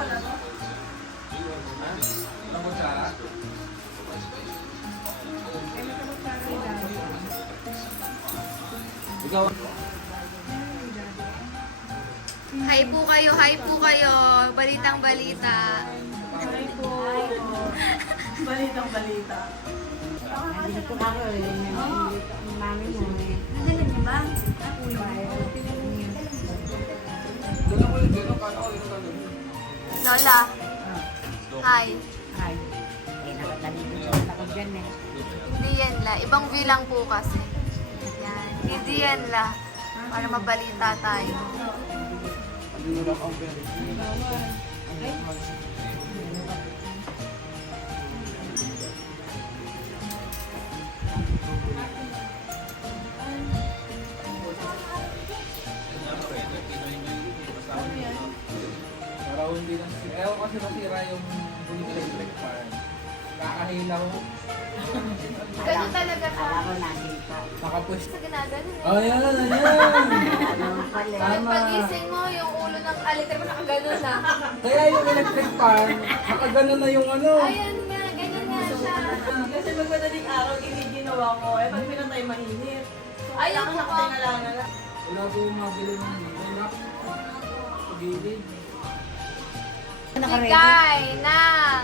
Hi po kayo, hi po kayo. Balitang balita. Hi po. Balitang balita. Hindi po ako eh. Ang mami mo eh. Nagalan niyo ba? Lola. Hi. Ay. Eh, nakatalikod ako dyan eh. Hindi yan la. Ibang view lang po kasi. Yan. Hindi yan la. Para mabalita tayo. Para hindi lang ewan kasi nasira yung electric fan. Kakahilaw. Ganun talaga ka. Kala ko nakita. Nakapush. Sa ginagano. Ayan, ayan. Ano pala eh. Pag pagising mo, yung ulo ng aliter mo nakaganon na. Kaya yung electric fan, nakagano na yung ano. Ayan nga, ganyan nga siya. Kasi magmadaling araw, ginawa ko. Eh, pag pinatay mainit. Ayun po Nakakatay ka. na lang na lang. Wala po mabili ng lock. Pagilid. Bigay ng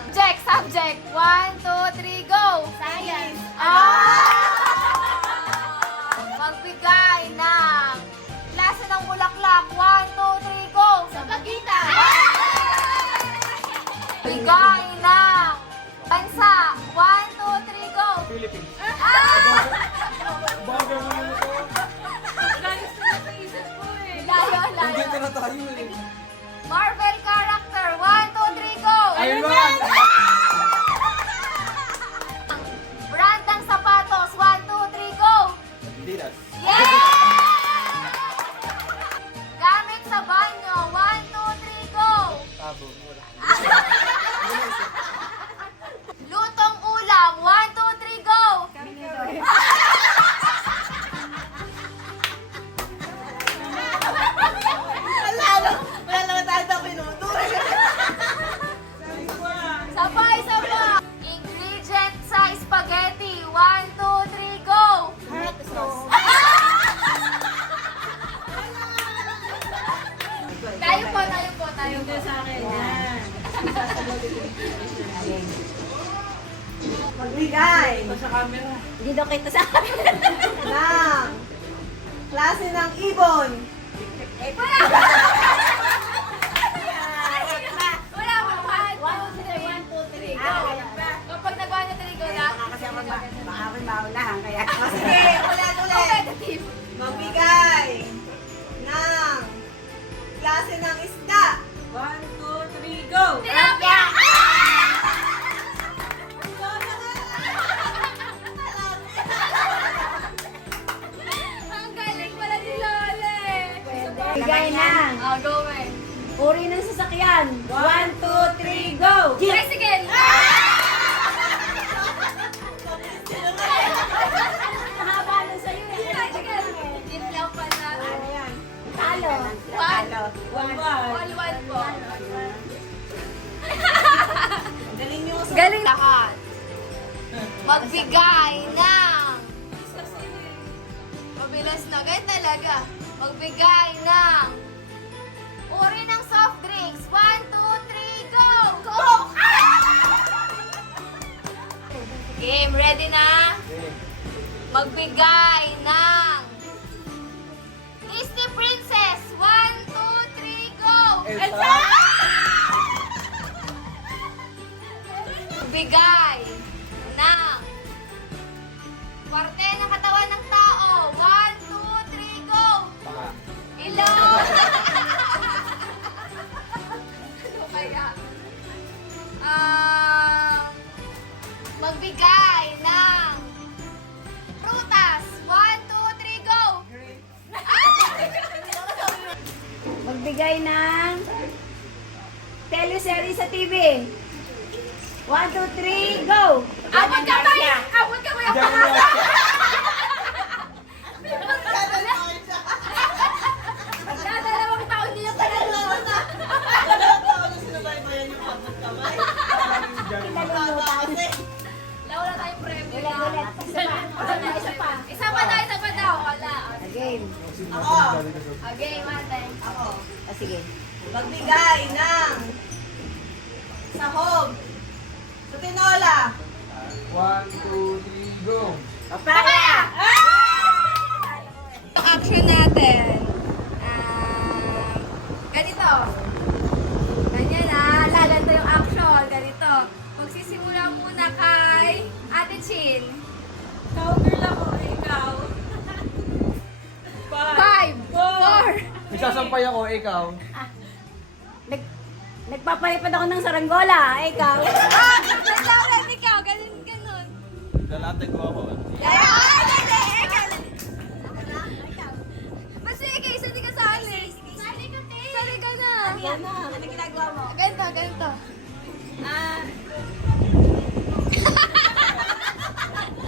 subject. 1, 2, 3, go! Science. Magbigay ng klase ng bulaklak. 1, 2, 3, go! Sa pagitan. Bigay ng bansa. 1, 2, 3, go! Philippines. Layo, Hindi layo. na tayo eh. Marvel character. 1, 2, 3, go! Iron Man! Brand ng sapatos. 1, 2, 3, go! Adidas. Yeah! Gamit sa banyo. 1, 2, 3, go! Sabog. Wala. Lutong ulam. 1, 2, 3, go! Wala naman tayo na pinuto. Sabay. Ingredient sa spaghetti. 1, 2, 3, go! Tayo po. Hindi sa akin. Yan. Magbigay Ito sa camera. Hindi daw kita sa ng klase ng ibon. Wala pa. 1, 2, 3, go! Kapag nagawa na 3, go na. Kasi ako baka ako'y maunahan kaya. Sige, ulit. Competitive. Magbigay ng klase ng isda. 1, 2, 3, go! Tilapia! Ang galing pala ni Lola eh. Bigay ng Go eh. uri ng sasakyan. 1, 2, 3, go! Tricycle! Haba na sa'yo eh. Tricycle! Yun lang pala. Ano yan? Talo. One. One. All one po. Galing nyo sa... Galing lahat. Magbigay ng... Mabilis na. Ganyan talaga. Magbigay ng... Uri ng soft drinks. 1, 2, 3, go! Coke! Game, ready na? Magbigay ng... Disney Princess. 1, 2, 3, go! Elsa! Magbigay ng... Parte ng katawan ng tao. 1, 2, 3, go! Baka. Ilong! Ano kaya? Magbigay ng prutas. 1, 2, 3, go! Magbigay ng teleserye sa TV. 1, 2, 3, go! Abot ka ba? Abot ka ba? Dalawang taon niya pala doon. sige. Magbigay ng sahog sa tinola. 1, 2, 3, go! Papaya! Ang action natin. Ganito. Ganyan ganito yung action. Ganito. Magsisimula muna kay Ate Chin. Counter lang ako, ikaw. 5, 4. Nagsasampay ako, ikaw. Nagpapalipad ako ng saranggola. Ikaw. Naglalan ikaw. Ganun. Dalatag ko ako. Basta ikaw, isa di ka sali. Sali ka na. Ano ginagawa mo? Ganito.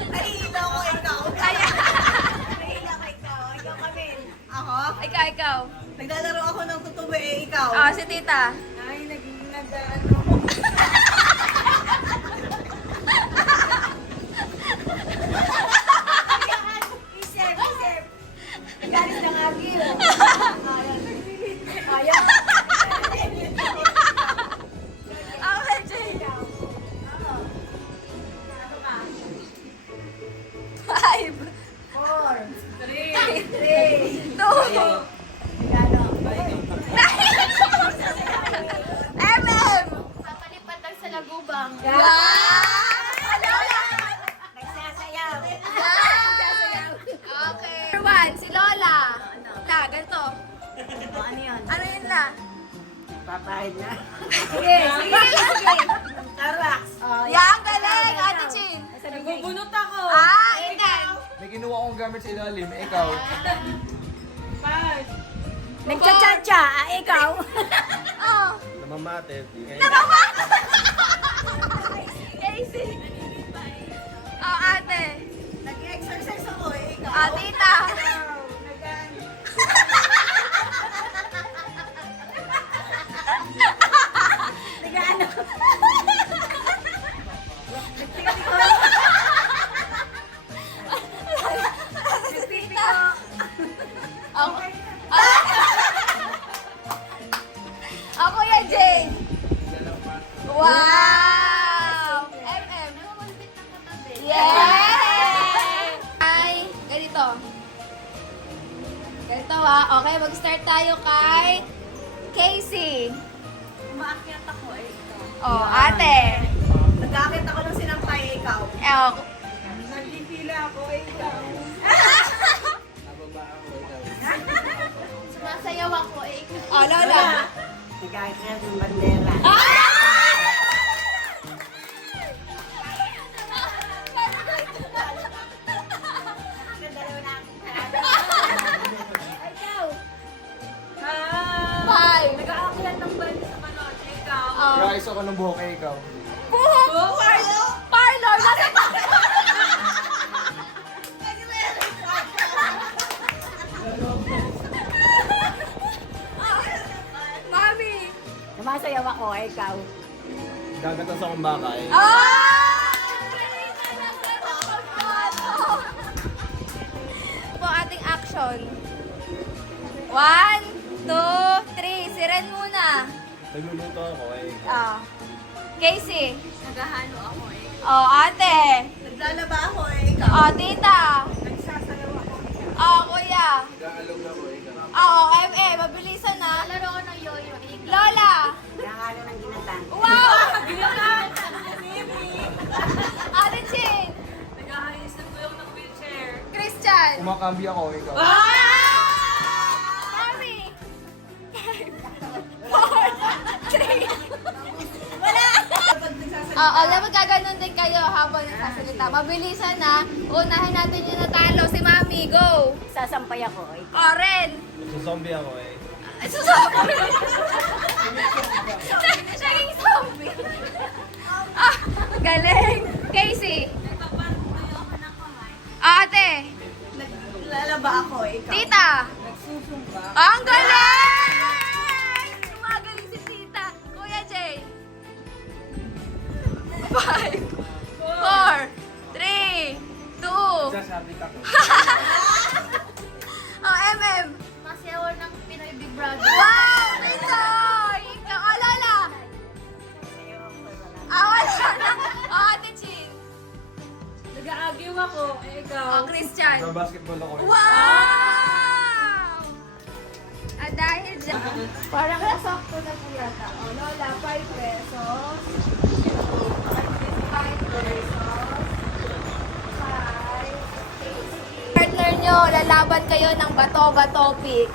Nahihilo ko, ikaw. Ayan. Nahihilo ko, ikaw. Ikaw kami. Ako? Ikaw. Naglalaro ako ng tutubi, ikaw. Oh, si tita. Ay, nag-ano ko. Isip. Galis ng agil. Ayaw. Okay, Jay. 5, 4, 3, 2, Papalipad lang sa lagubang. Nagsasayaw. Okay. Number 1, si Lola. Ganito. Ano yun? Ano yun la? Papahid na. Sige. Tarwax. Yang galing, Ate Chin. Nagbubunot ako. Hindi. May kinuha akong gamit sa ilalim, ikaw. 5. Nagcha-cha-cha. Ikaw. Oh. Namamate. Casey. Oh, ate. Nag-exercise ako, ikaw. Tita. Nag-ano? Tita. Okay. Ako yan, Jane. Wow! MM. Yay! Ay, ganito. Ganito Okay, mag-start tayo kay Casey. Umaakyat ako, ikaw. Oh, ate. Nag-aakit ako ng sinampay, ikaw. Oh. Nagpipila ako, ikaw. Nababa ako, ikaw. Sumasayaw ako, Oh, Lola. Nagkakit ng bandera. Five. Nag-aakyat ng bali sa balon, ikaw. Guys, ako ng buhok, ikaw. Buhok. Parlor. Nasa parlor. Mami. Sumasayaw ako. Ikaw. Gagatas akong baka, eh. Po ating action. 1, 2, 3. Siren muna. Nagluluto ako, eh. Casey. Naghahalo ako, Ate. Naglalaba ako, ikaw. Tita. Nagsasayaw ako. Kuya. Nag-aalog ako, ikaw. Mabilisan na. Laro ko ng yoyo. Lola. Nagkakalo ng ginatan. Wow! Ate Chin. Nag-aayos ng gulong ng wheelchair. Christian. Kumakambi ako, ikaw. Mami. 5, 4, 3. Wala. Magkaganon din kayo habang nagsasalita. Mabilisan na. Unahin natin yung natalo. Si Mami, go. Sasampay ako. Oren. Zombie ako, eh. Susobra. Naging zombie. Galing. Casey. Ate. Naglalaba ako, ikaw. Tita. Nagsusumba. Ang galing! Gumagaling si Tita. Kuya Jay. 5, 4, 3, 2. Sasabit ako. MM. Masayaw ng Pinoy Big Brother. Wow! Sa basketball ako. Wow! At dahil dyan, parang nasakto na po yata. O, Lola, 5 pesos. 5 pesos. 5. Partner nyo, lalaban kayo ng bato-bato pick.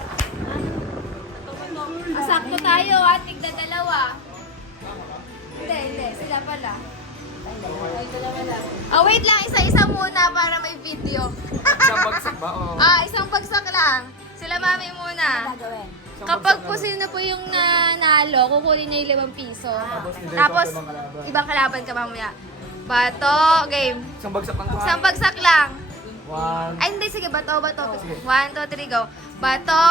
Sakto tayo, ating dalawa. Hindi, sila pala. Wait lang, isa-isa muna para may video. Isang bagsak ba? Oo. Isang bagsak lang. Sila mami muna. Isang Kapag bagsak po lang. sino po yung nanalo, kukunin niya yung 5 piso. hindi, Tapos, ikaw ibang kalaban. ibang kalaban ka mamaya. Bato, game. Isang bagsak lang. Isang bagsak lang. One. Ay, hindi, sige, bato, Sige. 1, 2, 3, go. Bato,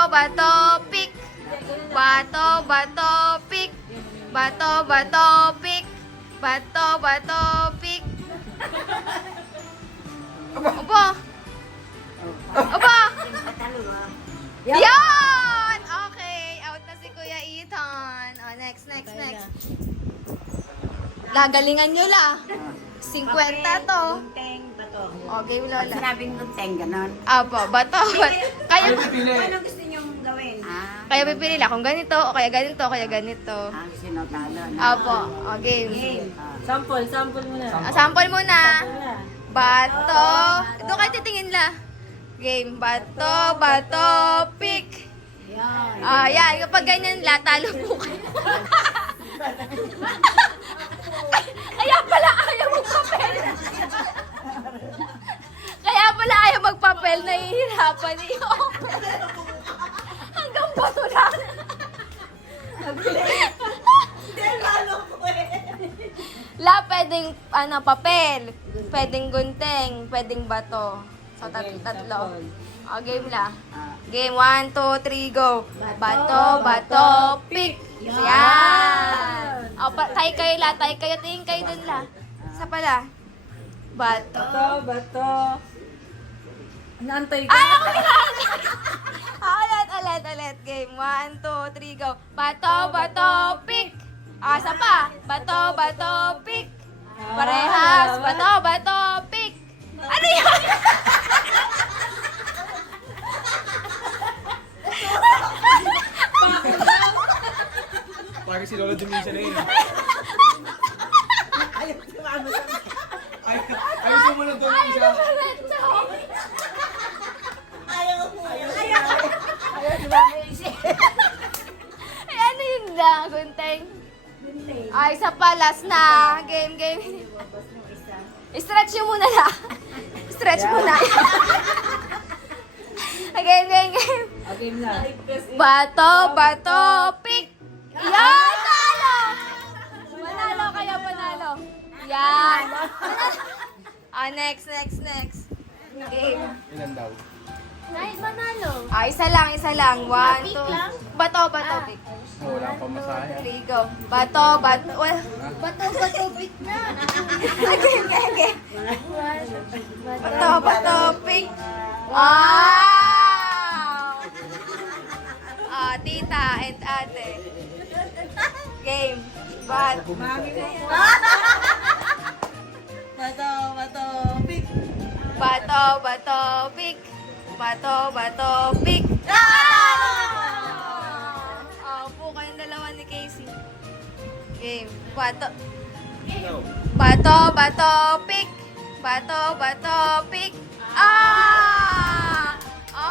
pick. Bato, pick. Bato, pick. Bato, pick. Opo. Opo. Yan! Okay, out na si Kuya Ethan. Next. Gagalingan nyo la. 50 to. Gunteng, bato. Okay, Lola. Sinabing gunteng, ganon. Apo, bato. Kaya, Ano pipili? Ano gusto niyong gawin? kaya pipili lang kung ganito, o kaya ganito, o kaya ganito. Sino talo? Apo, o game. Game. Sample muna. Sample muna. Muna. Bato. Doon kayo titingin la. Game. Bato, pick. Yan. Yan. Kapag ganyan la, talo po kayo. Kaya pala ayaw magpapel. Kaya pala ayaw magpapel. Nahihirapan ni Open. Hanggang bato lang. La, pwedeng papel. Pwedeng gunteng. Pwedeng bato. So, tatlo. O, game la. Game 1, 2, 3, go. Bato, pick. Yan. O, tayo la. Tingin kayo dun la. Isa pala. Bato. Bato. Naantay ka. Ay, ako ulit. Game 1, 2, 3, go. Bato, pick. Isa pa. Bato, pick. Parehas. Bato, pick. Ano yan? Parang si Lola Demisha na yun. Ayos mo muna doon isa. Ay, ano yun na, Gunteng? Ay, isa pa, last na. Game. Stretch nyo muna na. Stretch muna. Game. Game na. Bato, pick. Yan, talo! Manalo kayo, panalo. Yan. Next. Game. Ilan daw? Nice, manalo. Isa lang. 1, 2. Bato, pick. Wala akong pamasahe. 3, go. Bato, pick na. Okay. Bato, pick. Wow! Tita and ate. Game. Bato, Pick. pick. Bato, pick. Po kayong dalawa ni Casey. Game. Bato, pick. Bato, pick.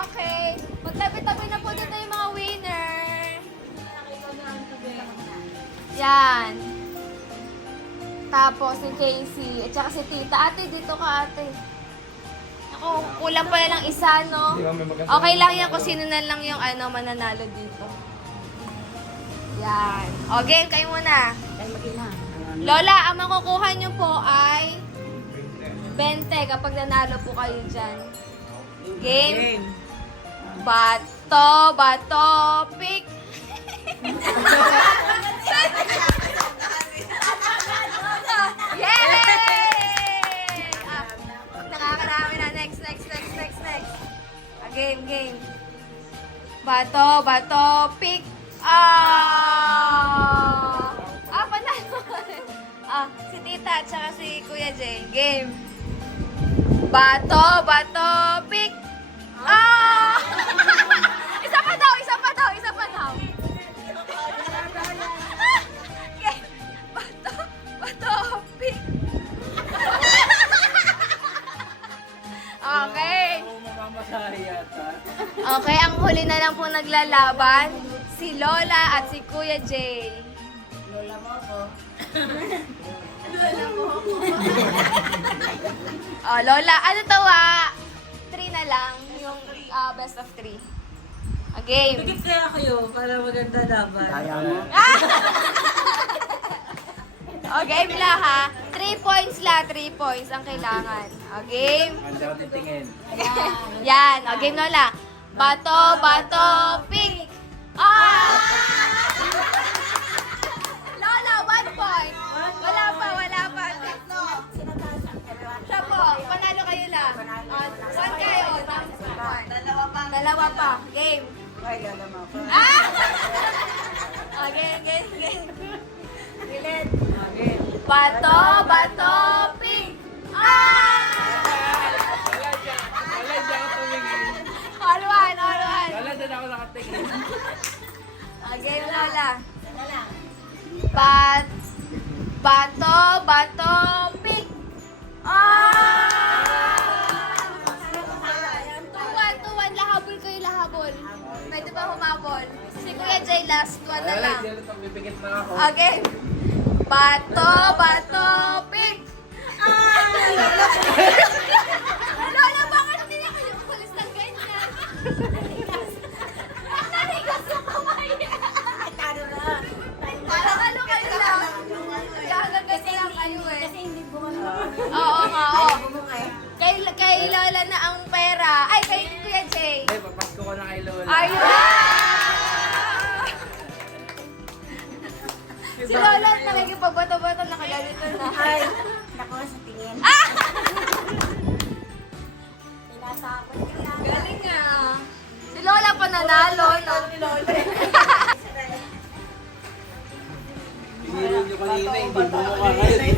Okay. Magtabi-tabi na po dito yung mga winner. Yan. Tapos si Casey, at saka si Tita. Ate, dito ka, ate. Ako, kulang pala ng isa, no? Di ba, may maganda- Okay lang yan kung sino na lang yung mananalo dito. Yan. O, game, kayo muna. Lola, ang makukuha nyo po ay 20 kapag nanalo po kayo dyan. Game. Bato, pick. Yay! Nakakarami na. Next. Game. Bato, pick. Panalo. Si Tita at saka si Kuya Jay. Game. Bato, pick. maglalaban, si Lola at si Kuya Jay. Lola mo ako. Oh, Lola, ano to 3 na lang, yung best of 3. A game. Pikit kaya kayo para maganda laban. Kaya mo. O, game lang ha. 3 points la, 3 points ang kailangan. O, game. Hindi ako titingin. Yan. O, game Lola. Bato, bato, pick. Ah! Lola, 1 point. Wala pa, wala pa. Siya po, panalo kayo lang. 1 kayo. Dalawa pa. Game. Ay, alam mo ako. Ah! Okay, game. Bilit. Bato, bato, pink. Ah! Wala dyan ako tumingin. All one. Wala dyan ako nakatingin. Game Lola. Bato, bato, pink. Ah! 2-1. Lahabol kayo, lahabol. Pwede ba humabol? Si Kuya Jay last 1 na Wala, lang. dyan ito. Pipikit na ako. Okay. Bato, bato, pink. Ah! Lola, bakit hindi niya kayo kulis ng ganyan? Nanigas yung kamay. Parang ano kayo lang. Gagagat lang kayo eh. Kasi hindi bumalik. Oo nga, oo. Bumalik. Kay Lola na ang pera. Ay, kay Kuya Jay. Ay, papasko ko na kay Lola. Ayun! Si Lola nakikipagbato-bato nakaganito na. Ay, naku sa tingin. Ah! Pinasakot ko lang. Galing nga. Si Lola pa nanalo, no? Biniro nyo kanina, hindi mo makakalit.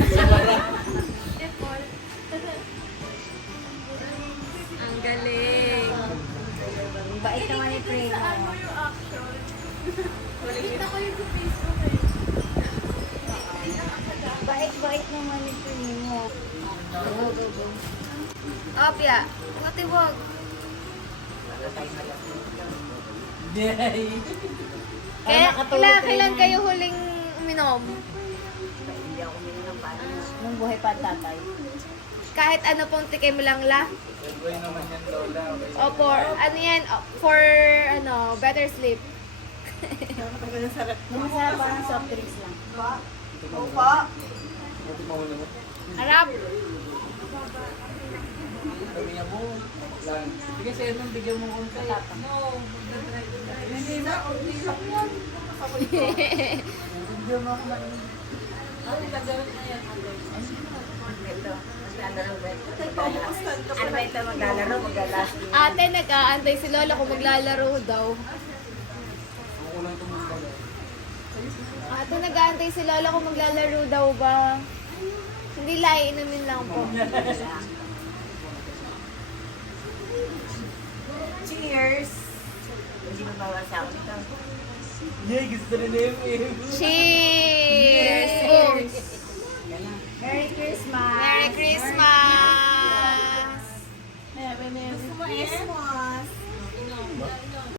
Ang galing. Bait naman ni Primo. Bait naman ni Primo. Go. Opya, matiwag. Yay! Kailan kayo huling uminom? Hindi ako minum paano. Nung buhay pa tatay. Kahit ano pong tikim lang la? Pwede naman yan, Lola. Okay. O for, ano yan, for, better sleep. Masarap parang soft drinks lang. Buti mahuli mo. Harap. Sabi niya mo. Lang. Sige, sa'yo nang bigyan mo konti. Ito, maglalaro ba? Ano ba ito maglalaro? Maglalaro. Ate, nag-aantay si Lola kung maglalaro daw. Ang kulang tumulong. Ate, nag-aantay si Lola kung maglalaro daw ba? Hindi lang, inumin lang po. Cheers! Hindi mo bawasan ito. Yay, gusto rin na Cheers! Oh. Merry Christmas! Merry Christmas! Merry Christmas!